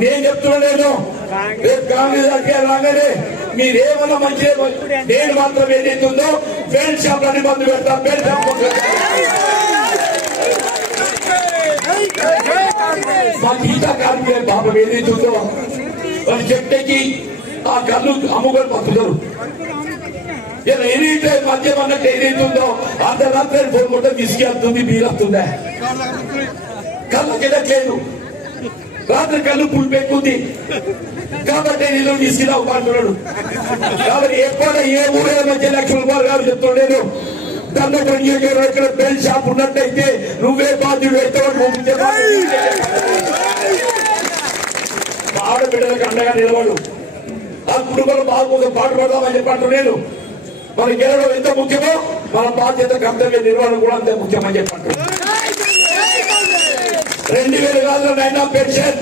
నేను చెప్తున్నాను రేపు కాంగ్రెస్ అధికారం రాగానే మీరేమన్నా మంచి నేను మాత్రం ఏదైతుందో బెల్ట్ షాప్లని బంద్ పెడతా బెల్ట్ షాప్ మా గీతా కార్మికుల పాపం ఏదైతుందో వాళ్ళు చెట్టెక్కి ఆ కళ్ళు అమ్ముకొని బతుకుతారు. ఇలా ఏదైతే మద్యం అన్నట్టు ఏదైతుందో అర్ధరాత్రి ఫోన్ కొట్ట తీసుకెళ్తుంది బీరవుతుందా కళ్ళకి వెళ్ళట్లేదు రాత్రి కళ్ళు పుల్ పెట్టుకుంది కాబట్టి నిధులు తీసుకురావు అంటున్నాడు. కాబట్టి ఎక్కడ ఏ ఊరే మధ్య లక్ష్మణ్ గారు చెప్తున్నాడు దండపడి ఇక్కడ బెల్ షాప్ ఉన్నట్టయితే నువ్వే బాధ్యుడు అయితే ఆడబిడ్డలకు అండగా నిలబడు ఆ కుటుంబంలో బాగుంది పాటు పడదామని చెప్పంటు నేను మన గెలవడం ఎంత ముఖ్యమో మన బాధ్యత కర్తవ్య నిర్వహణ కూడా అంతే ముఖ్యమని చెప్పంటు 2000 పెన్షన్